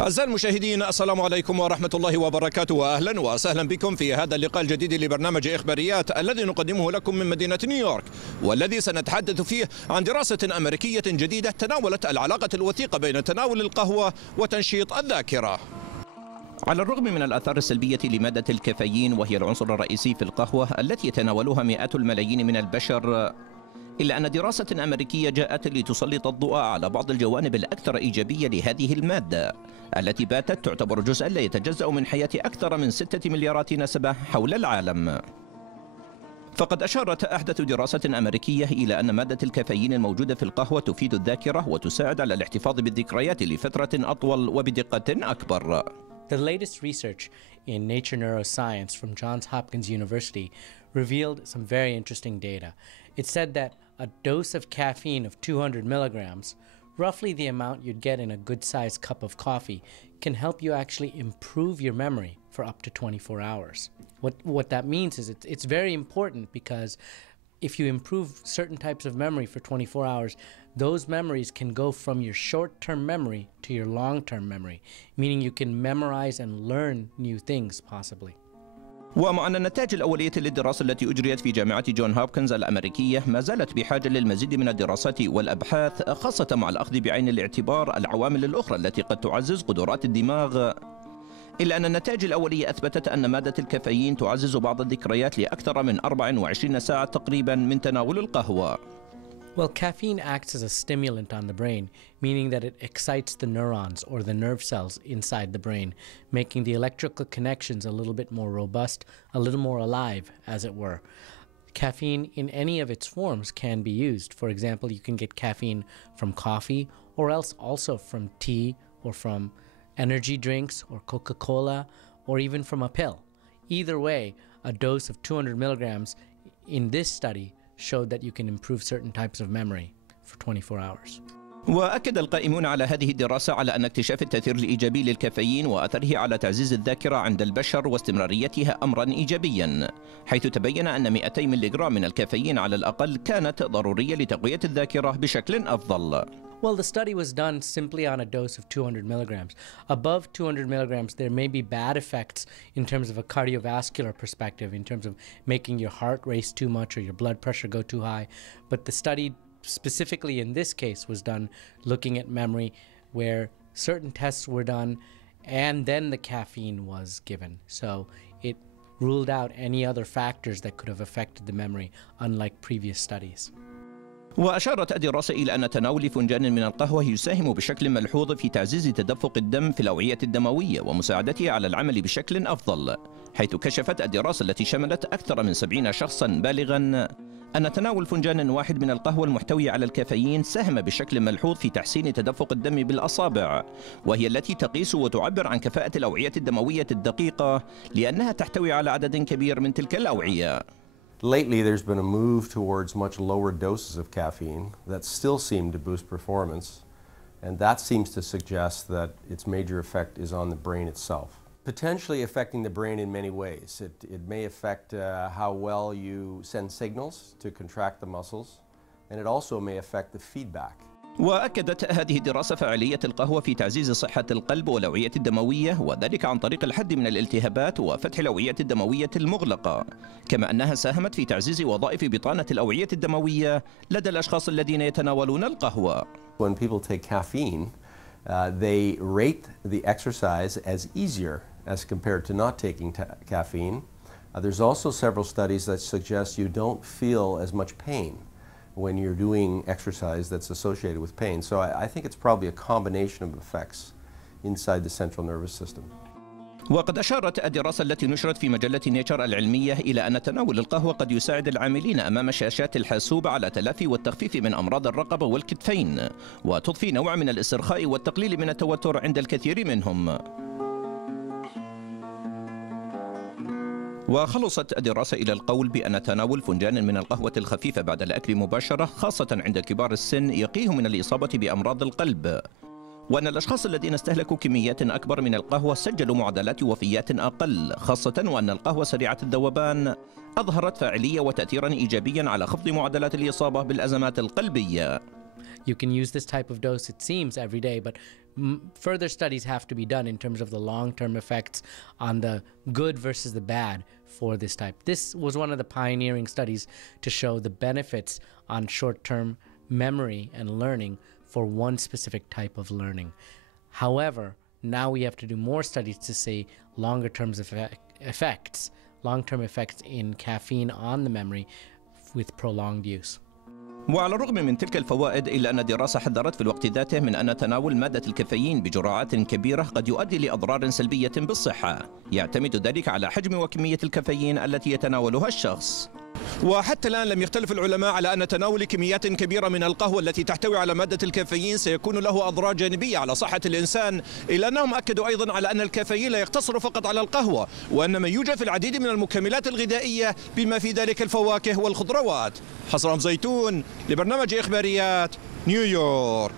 أعزائي المشاهدين، السلام عليكم ورحمة الله وبركاته، وأهلا وسهلا بكم في هذا اللقاء الجديد لبرنامج إخباريات الذي نقدمه لكم من مدينة نيويورك، والذي سنتحدث فيه عن دراسة أمريكية جديدة تناولت العلاقة الوثيقة بين تناول القهوة وتنشيط الذاكرة. على الرغم من الآثار السلبية لمادة الكافيين، وهي العنصر الرئيسي في القهوة التي يتناولها مئات الملايين من البشر، إلا أن دراسة أمريكية جاءت لتسلط الضوء على بعض الجوانب الأكثر إيجابية لهذه المادة التي باتت تعتبر جزءا لا يتجزأ من حياة أكثر من 6 مليارات نسمة حول العالم. فقد أشارت أحدث دراسة أمريكية إلى أن مادة الكافيين الموجودة في القهوة تفيد الذاكرة وتساعد على الاحتفاظ بالذكريات لفترة أطول وبدقة أكبر. The latest research in Nature Neuroscience from Johns Hopkins University revealed some very interesting data. It said that a dose of caffeine of 200 milligrams, roughly the amount you'd get in a good-sized cup of coffee, can help you actually improve your memory for up to 24 hours. What that means is it's very important, because if you improve certain types of memory for 24 hours, those memories can go from your short-term memory to your long-term memory, meaning you can memorize and learn new things possibly. ومع أن النتائج الأولية للدراسة التي أجريت في جامعة جون هوبكنز الأمريكية ما زالت بحاجة للمزيد من الدراسات والأبحاث، خاصة مع الأخذ بعين الاعتبار العوامل الأخرى التي قد تعزز قدرات الدماغ، إلا أن النتائج الأولية أثبتت أن مادة الكافيين تعزز بعض الذكريات لأكثر من 24 ساعة تقريبا من تناول القهوة. Well, caffeine acts as a stimulant on the brain, meaning that it excites the neurons or the nerve cells inside the brain, making the electrical connections a little bit more robust, a little more alive, as it were. Caffeine in any of its forms can be used. For example, you can get caffeine from coffee, or else also from tea, or from energy drinks, or Coca-Cola, or even from a pill. Either way, a dose of 200 milligrams in this study showed that you can improve certain types of memory for 24 hours. وأكد القائمون على هذه الدراسة على أن اكتشاف التأثير الإيجابي للكافيين وأثره على تعزيز الذاكرة عند البشر واستمراريتها أمرا إيجابيا، حيث تبين أن 200 ملغرام من الكافيين على الأقل كانت ضرورية لتقوية الذاكرة بشكل أفضل. Well, the study was done simply on a dose of 200 milligrams. Above 200 milligrams, there may be bad effects in terms of a cardiovascular perspective, in terms of making your heart race too much or your blood pressure go too high. But the study specifically in this case was done looking at memory, where certain tests were done and then the caffeine was given. So it ruled out any other factors that could have affected the memory, unlike previous studies. وأشارت الدراسة إلى أن تناول فنجان من القهوة يساهم بشكل ملحوظ في تعزيز تدفق الدم في الأوعية الدموية ومساعدتها على العمل بشكل أفضل، حيث كشفت الدراسة التي شملت أكثر من 70 شخصا بالغا أن تناول فنجان واحد من القهوة المحتوي على الكافيين ساهم بشكل ملحوظ في تحسين تدفق الدم بالأصابع، وهي التي تقيس وتعبر عن كفاءة الأوعية الدموية الدقيقة لأنها تحتوي على عدد كبير من تلك الأوعية. Lately, there's been a move towards much lower doses of caffeine that still seem to boost performance, and that seems to suggest that its major effect is on the brain itself. Potentially affecting the brain in many ways. It may affect how well you send signals to contract the muscles, and it also may affect the feedback. وأكدت هذه الدراسة فعالية القهوة في تعزيز صحة القلب والأوعية الدموية، وذلك عن طريق الحد من الالتهابات وفتح الأوعية الدموية المغلقة، كما أنها ساهمت في تعزيز وظائف بطانة الأوعية الدموية لدى الأشخاص الذين يتناولون القهوة. When people take caffeine, they rate the exercise as easier as compared to not taking caffeine. There's also several studies that suggest you don't feel as much pain when you're doing exercise that's associated with pain. So I think it's probably a combination of effects inside the central nervous system. وقد أشارت الدراسة التي نشرت في مجلة نيتشر العلمية إلى أن تناول القهوة قد يساعد العاملين أمام شاشات الحاسوب على تلافي والتخفيف من أمراض الرقبة والكتفين، وتضفي نوع من الاسترخاء والتقليل من التوتر عند الكثير منهم. وخلصت الدراسة إلى القول بأن تناول فنجان من القهوة الخفيفة بعد الأكل مباشرة، خاصة عند كبار السن، يقيهم من الإصابة بأمراض القلب، وأن الأشخاص الذين استهلكوا كميات أكبر من القهوة سجلوا معدلات وفيات أقل، خاصة وأن القهوة سريعة الذوبان أظهرت فاعلية وتأثيرا إيجابيا على خفض معدلات الإصابة بالأزمات القلبية. You can use this type of dose, it seems, every day, but further studies have to be done in terms of the long-term effects on the good versus the bad for this type. This was one of the pioneering studies to show the benefits on short-term memory and learning for one specific type of learning. However, now we have to do more studies to see long-term effects in caffeine on the memory with prolonged use. وعلى الرغم من تلك الفوائد إلا أن الدراسة حذرت في الوقت ذاته من أن تناول مادة الكافيين بجرعات كبيرة قد يؤدي لأضرار سلبية بالصحة، يعتمد ذلك على حجم وكمية الكافيين التي يتناولها الشخص. وحتى الآن لم يختلف العلماء على أن تناول كميات كبيرة من القهوة التي تحتوي على مادة الكافيين سيكون له أضرار جانبية على صحة الإنسان، إلا أنهم أكدوا أيضا على أن الكافيين لا يقتصر فقط على القهوة، وإنما يوجد في العديد من المكملات الغذائية بما في ذلك الفواكه والخضروات. حسرام زيتون لبرنامج إخباريات نيويورك.